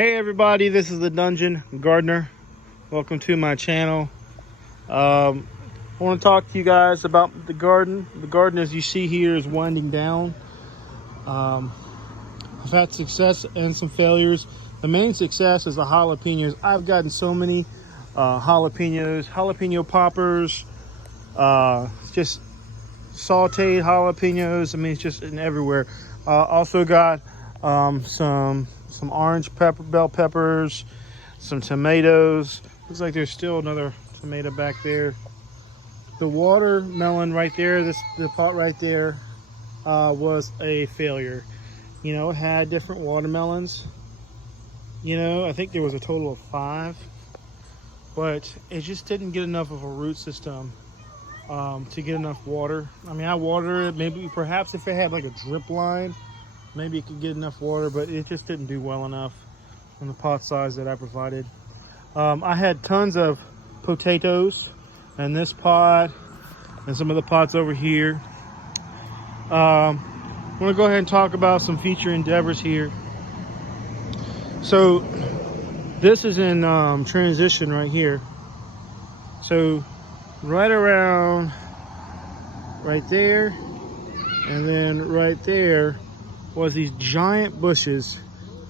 Hey everybody, this is the Dungeon Gardener. Welcome to my channel. I want to talk to you guys about the garden. The garden, as you see here, is winding down. I've had success and some failures. The main success is the jalapenos. I've gotten so many jalapeno poppers, just sauteed jalapenos. I mean, it's just in everywhere. Also got some orange bell peppers, some tomatoes. Looks like there's still another tomato back there. The watermelon right there, the pot right there, was a failure. You know, it had different watermelons. You know, I think there was a total of 5, but it just didn't get enough of a root system to get enough water. I mean, I watered it. Maybe perhaps if it had like a drip line, maybe it could get enough water, but it just didn't do well enough in the pot size that I provided. I had tons of potatoes in this pot and some of the pots over here. I'm gonna go ahead and talk about some future endeavors here. So this is in transition right here. So right around right there and then right there was these giant bushes,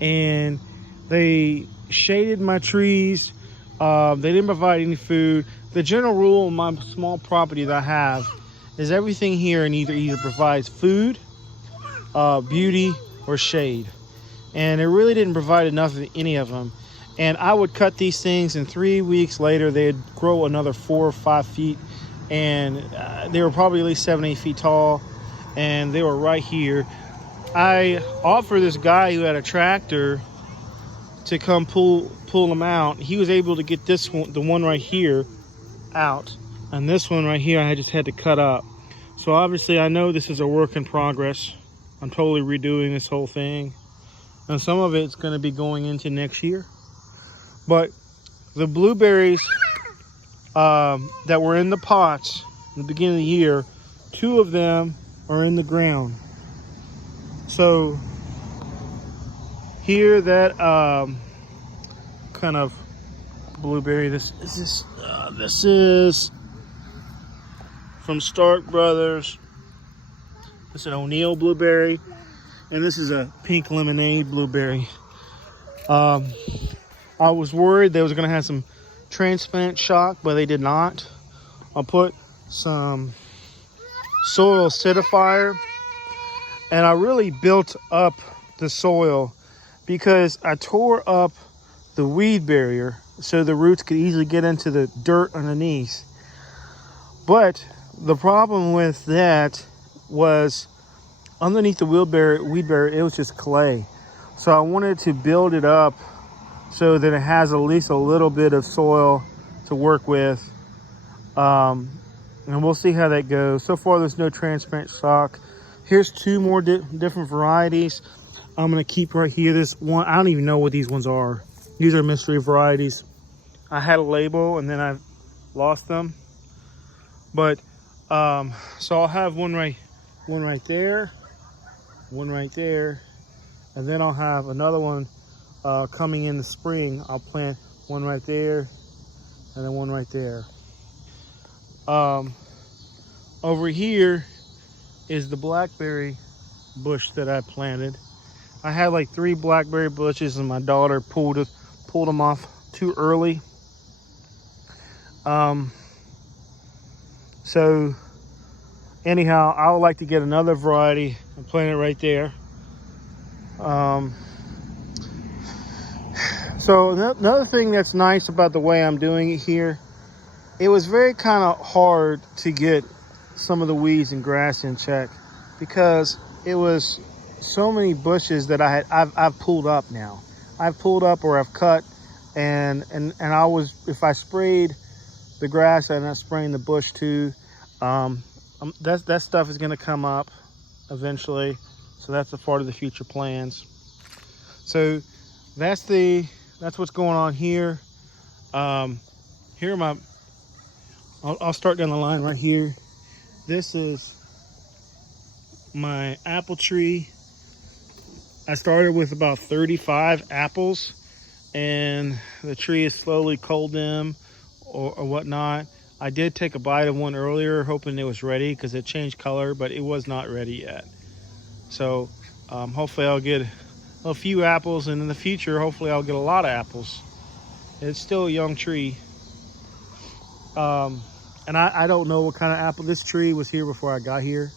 and they shaded my trees. They didn't provide any food. The general rule in my small property that I have is everything here either provides food, beauty, or shade. And it really didn't provide enough of any of them. And I would cut these things, and 3 weeks later they'd grow another 4 or 5 feet, and they were probably at least 7-8 feet tall, and they were right here. I offered this guy who had a tractor to come pull them out. He was able to get this one, the one right here, out, and this one right here I just had to cut up. So obviously I know this is a work in progress. I'm totally redoing this whole thing, and some of it's going to be going into next year. But the blueberries that were in the pots in the beginning of the year, 2 of them are in the ground. So here, that kind of blueberry, this is from Stark Brothers. This is an O'Neill blueberry, and this is a pink lemonade blueberry. I was worried they was going to have some transplant shock, but they did not. I'll put some soil acidifier, and I really built up the soil because I tore up the weed barrier so the roots could easily get into the dirt underneath. But the problem with that was underneath the weed barrier, it was just clay. So I wanted to build it up so that it has at least a little bit of soil to work with. And we'll see how that goes. So far, there's no transplant shock. Here's 2 more different varieties. I'm going to keep right here. This one, I don't even know what these ones are. These are mystery varieties. I had a label and then I lost them. But, so I'll have one right there, one right there, and then I'll have another one coming in the spring. I'll plant one right there and then one right there. Over here is the blackberry bush that I planted. I had like 3 blackberry bushes, and my daughter pulled them off too early. So anyhow, I would like to get another variety and plant it right there. So another thing that's nice about the way I'm doing it here, it was very kind of hard to get some of the weeds and grass in check because it was so many bushes that I've pulled up now. I've pulled up or I've cut, and if I sprayed the grass and I'm spraying the bush too, that stuff is going to come up eventually. So that's a part of the future plans. So that's what's going on here. Here are my, I'll start down the line right here. This is my apple tree. I started with about 35 apples, and the tree is slowly cold them or whatnot. I did take a bite of one earlier, hoping it was ready because it changed color, but it was not ready yet. So hopefully I'll get a few apples, and in the future, hopefully I'll get a lot of apples. It's still a young tree. And I don't know what kind of apple. This tree was here before I got here.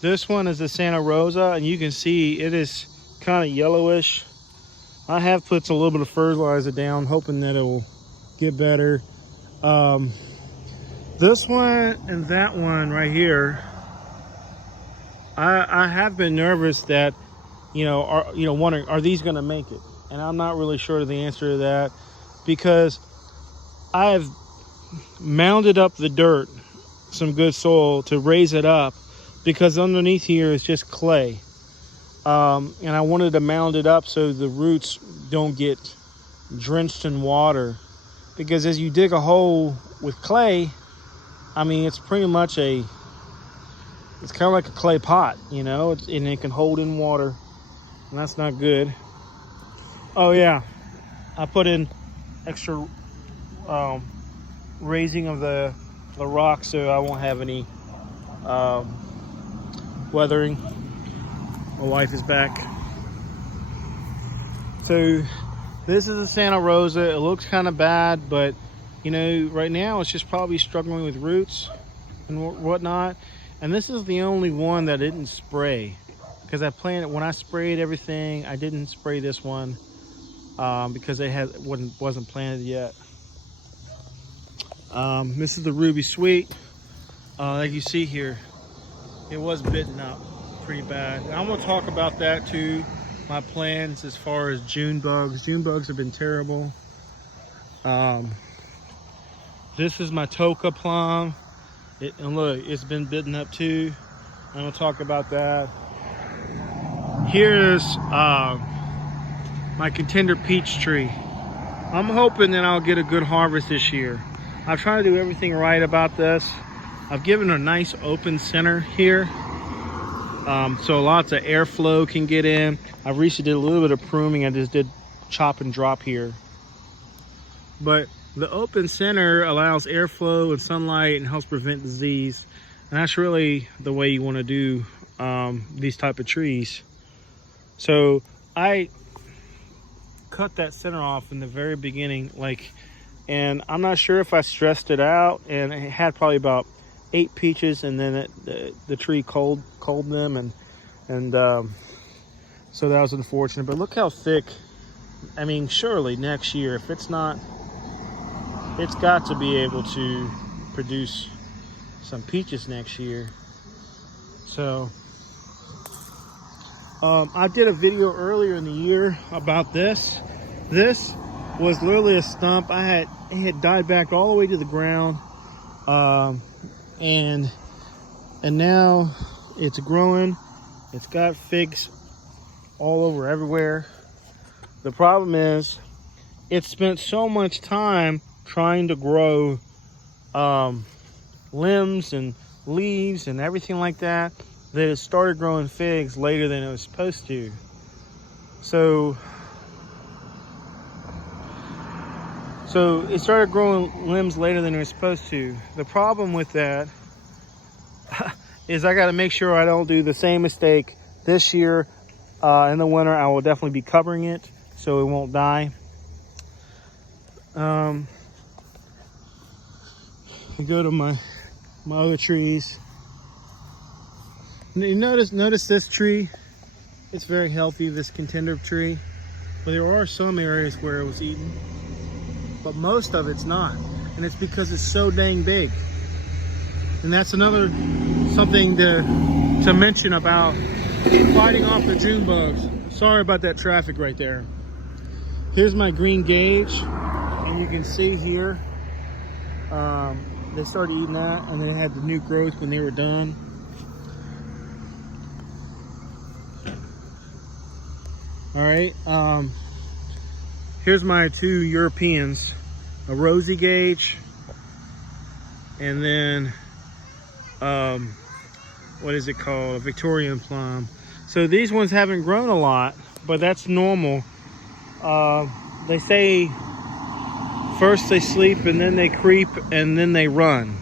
This one is the Santa Rosa, and you can see it is kind of yellowish. I have put a little bit of fertilizer down, hoping that it will get better. This one and that one right here, I have been nervous that, wondering, are these going to make it? And I'm not really sure of the answer to that, because I've mounded up the dirt, some good soil to raise it up, because underneath here is just clay. And I wanted to mound it up so the roots don't get drenched in water, because as you dig a hole with clay, I mean, it's pretty much it's kind of like a clay pot, and it can hold in water, and that's not good. Oh yeah, I put in extra raising of the rock so I won't have any weathering. My wife is back. So this is a Santa Rosa. It looks kind of bad, but right now it's just probably struggling with roots and whatnot. And this is the only one that didn't spray, because I planted, when I sprayed everything, I didn't spray this one because it wasn't planted yet. This is the Ruby Sweet. Like you see here, it was bitten up pretty bad. And I'm going to talk about that too. My plans as far as June bugs. June bugs have been terrible. This is my Toka plum. And look, it's been bitten up too. I'm going to talk about that. Here's my contender peach tree. I'm hoping that I'll get a good harvest this year. I'm trying to do everything right about this. I've given a nice open center here, so lots of airflow can get in. I recently did a little bit of pruning. I just did chop and drop here. But the open center allows airflow and sunlight and helps prevent disease. And that's really the way you want to do these type of trees. So I cut that center off in the very beginning, and I'm not sure if I stressed it out, and it had probably about 8 peaches, and then the tree cold them, and so that was unfortunate. But look how thick. I mean, surely next year, if it's not, it's got to be able to produce some peaches next year. So I did a video earlier in the year about this. This was literally a stump. It had died back all the way to the ground, and now it's growing. It's got figs all over everywhere. The problem is, it spent so much time trying to grow limbs and leaves and everything like that, that it started growing figs later than it was supposed to. So it started growing limbs later than it was supposed to. The problem with that is I got to make sure I don't do the same mistake this year. In the winter, I will definitely be covering it so it won't die. I go to my other trees. You notice this tree. It's very healthy, this contender tree. But there are some areas where it was eaten, but most of it's not, and it's because it's so dang big. And that's another something to mention about fighting off the June bugs. Sorry about that traffic right there. Here's my green gage, and you can see here they started eating that, and then it had the new growth when they were done. All right, here's my 2 Europeans, a rosy gage, and then what is it called, a Victorian plum. So these ones haven't grown a lot, but that's normal. They say first they sleep and then they creep and then they run.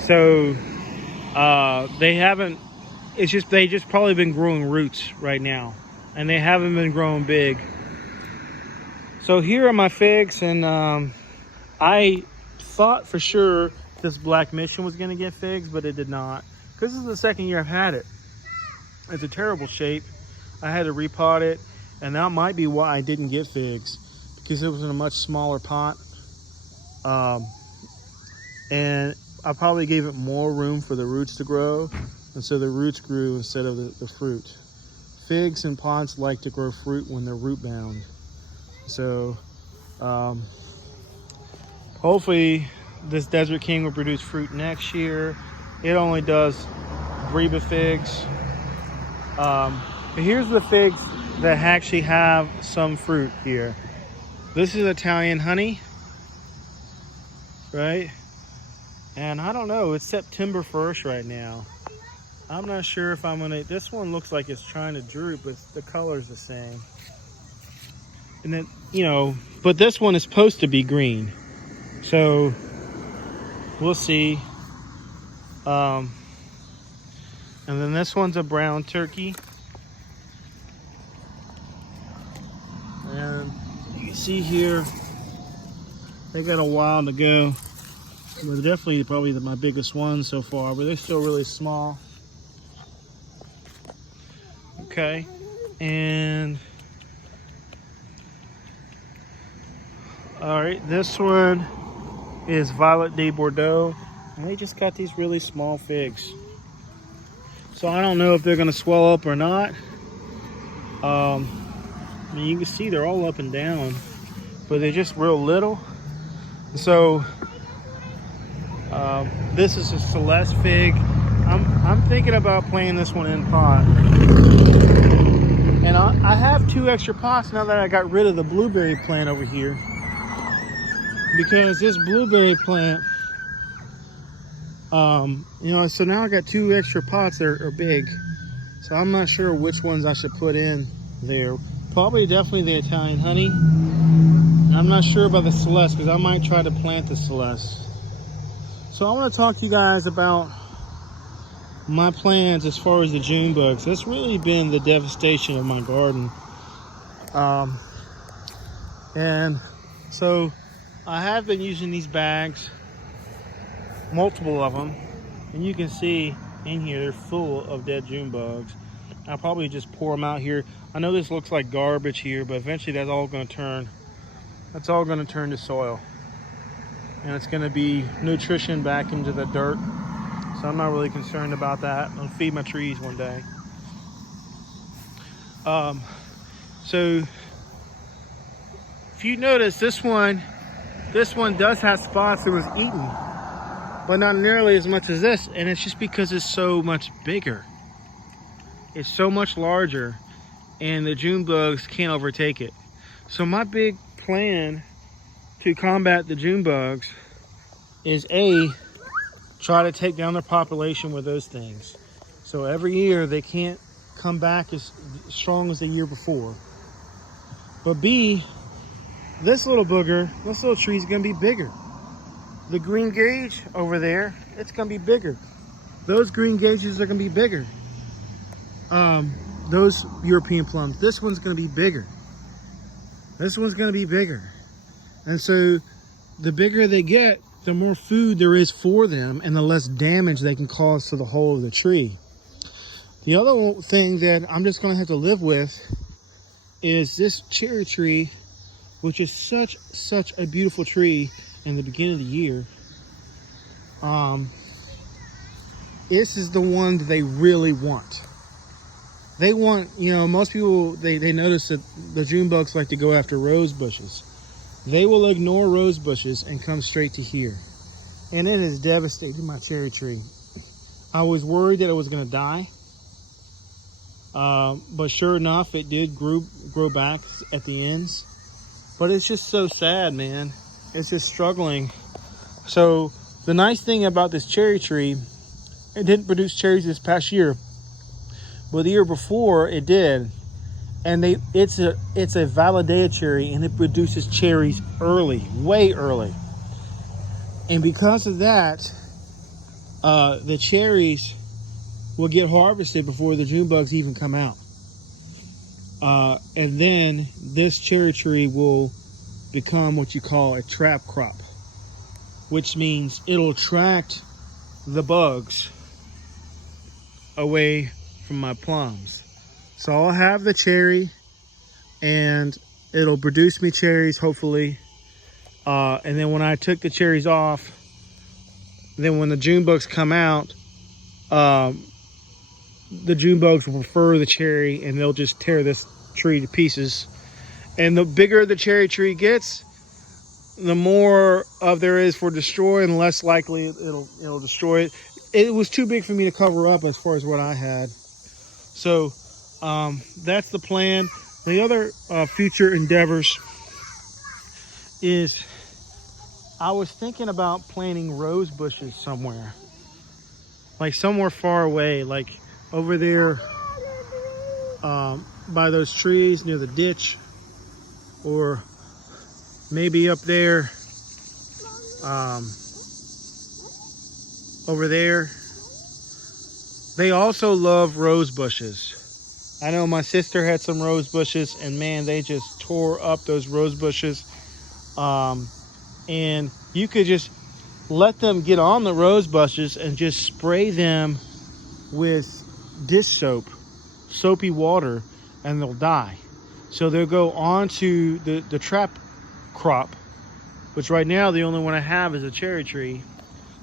So they haven't, they just probably been growing roots right now, and they haven't been growing big. So here are my figs, and I thought for sure this black mission was going to get figs, but it did not. Because this is the second year I've had it. It's a terrible shape. I had to repot it, and that might be why I didn't get figs, because it was in a much smaller pot. And I probably gave it more room for the roots to grow, and so the roots grew instead of the fruit. Figs and pots like to grow fruit when they're root bound. So hopefully this Desert King will produce fruit next year. It only does Reba figs. Here's the figs that actually have some fruit here. This is Italian honey, right? And I don't know, it's September 1st right now. I'm not sure if I'm gonna, this one looks like it's trying to droop, but the color's the same. And then, you know, but this one is supposed to be green. So we'll see. And then this one's a brown turkey. And you can see here, they got a while to go. They're definitely probably my biggest one so far, but they're still really small. Okay, and all right, this one is Violet de Bordeaux, and they just got these really small figs. So I don't know if they're gonna swell up or not. I mean, you can see they're all up and down, but they're just real little. So this is a Celeste fig. I'm thinking about planting this one in pot. And I have 2 extra pots now that I got rid of the blueberry plant over here. Because this blueberry plant, you know, so now I got 2 extra pots that are big. So I'm not sure which ones I should put in there. Probably definitely the Italian honey. I'm not sure about the Celeste, because I might try to plant the Celeste. So I want to talk to you guys about my plans as far as the June bugs. That's really been the devastation of my garden. And so I have been using these bags, multiple of them, and you can see in here they're full of dead June bugs. I'll probably just pour them out here. I know this looks like garbage here, but eventually that's all going to turn to soil, and it's going to be nutrition back into the dirt. So I'm not really concerned about that. I'll feed my trees one day. So if you notice, this one does have spots that was eaten, but not nearly as much as this. And it's just because it's so much bigger. It's so much larger, and the June bugs can't overtake it. So my big plan to combat the June bugs is try to take down their population with those things. So every year they can't come back as strong as the year before. But B, this little booger, this little tree is going to be bigger. The green gauge over there, it's going to be bigger. Those green gauges are going to be bigger. Those European plums, this one's going to be bigger. This one's going to be bigger. And so the bigger they get, the more food there is for them, and the less damage they can cause to the whole of the tree. The other thing that I'm just going to have to live with is this cherry tree, which is such a beautiful tree in the beginning of the year. This is the one that they really want. They want, you know, most people, they notice that the June bugs like to go after rose bushes. They will ignore rose bushes and come straight to here. And it has devastated my cherry tree. I was worried that it was going to die. But sure enough, it did grow back at the ends. But it's just so sad, man. It's just struggling. So the nice thing about this cherry tree, it didn't produce cherries this past year. But the year before, it did. and it's a validated and it produces cherries early, way early. And because of that, the cherries will get harvested before the June bugs even come out. And then this cherry tree will become what you call a trap crop, which means it'll attract the bugs away from my plums. So I'll have the cherry and it'll produce me cherries, hopefully. And then when I took the cherries off, then when the June bugs come out, the June bugs will prefer the cherry and they'll just tear this tree to pieces. And the bigger the cherry tree gets, the more of there is for destroy and less likely it'll destroy it. It was too big for me to cover up as far as what I had. So that's the plan. The other future endeavors is I was thinking about planting rose bushes somewhere. Like somewhere far away, like over there by those trees near the ditch, or maybe up there over there. They also love rose bushes. I know my sister had some rose bushes, and man, they just tore up those rose bushes. And you could just let them get on the rose bushes and just spray them with dish soap, soapy water, and they'll die. So they'll go on to the trap crop, which right now the only one I have is a cherry tree.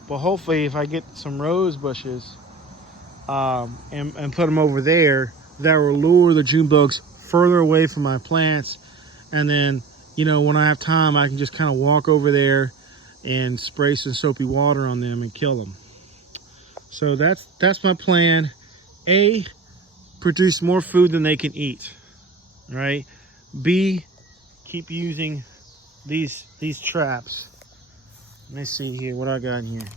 But hopefully if I get some rose bushes and put them over there, that will lure the June bugs further away from my plants. And then, you know, when I have time, I can just kind of walk over there and spray some soapy water on them and kill them. So that's my plan. A, produce more food than they can eat, right? B, keep using these traps. Let me see here what I got in here.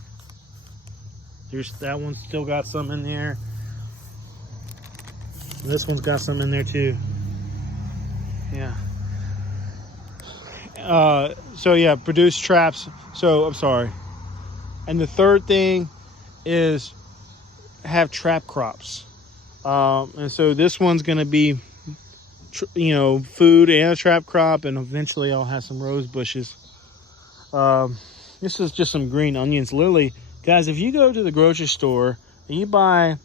There's that one, still got some in there. This one's got some in there too. Yeah. So yeah, produce traps. So I'm sorry. And the third thing is have trap crops. And so this one's going to be, you know, food and a trap crop, and eventually I'll have some rose bushes. This is just some green onions. Literally, guys, if you go to the grocery store and you buy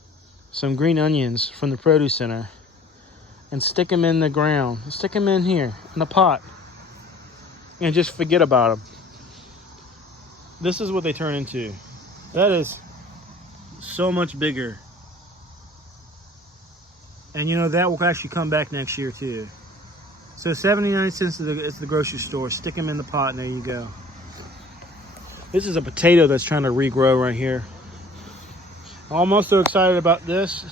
some green onions from the produce center and stick them in the ground, stick them in here in the pot, and just forget about them, this is what they turn into. That is so much bigger. And you know, that will actually come back next year too. So 79 cents is the grocery store. Stick them in the pot and there you go. This is a potato that's trying to regrow right here. I'm also excited about this.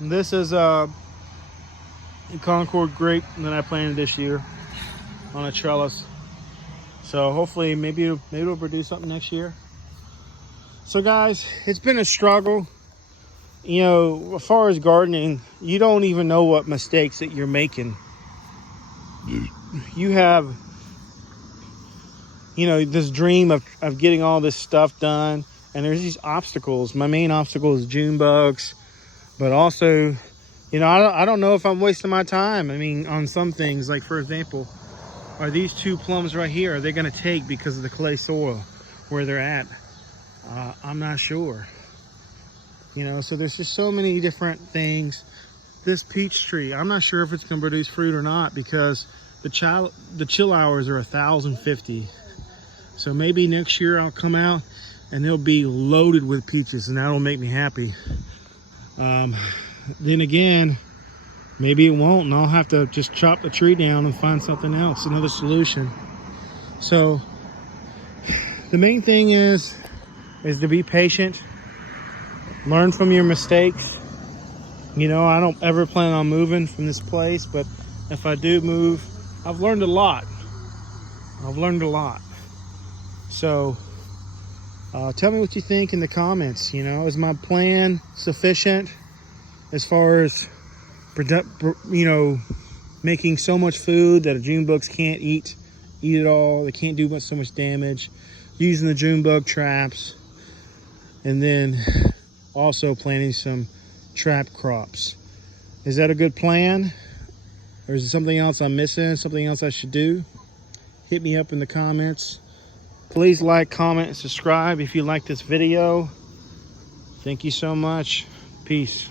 This is a Concord grape that I planted this year on a trellis. So hopefully maybe it'll produce something next year. So guys, it's been a struggle. You know, as far as gardening, you don't even know what mistakes that you're making. You have, you know, this dream of getting all this stuff done, and there's these obstacles. My main obstacle is June bugs, but also, you know, I don't know if I'm wasting my time. I mean, on some things, like for example, are these two plums right here, are they going to take because of the clay soil where they're at? I'm not sure. You know, so there's just so many different things. This peach tree, I'm not sure if it's going to produce fruit or not, because the chill hours are 1,050. So maybe next year I'll come out and they'll be loaded with peaches, and that'll make me happy. Then again, maybe it won't, and I'll have to just chop the tree down and find something else, another solution. So the main thing is to be patient. Learn from your mistakes. You know, I don't ever plan on moving from this place, but if I do move, I've learned a lot. So tell me what you think in the comments. You know, is my plan sufficient as far as, you know, making so much food that June bugs can't eat it all. They can't do so much damage. Using the June bug traps, and then also planting some trap crops. Is that a good plan? Or is it something else I'm missing? Something else I should do? Hit me up in the comments. Please like, comment, and subscribe if you like this video. Thank you so much. Peace.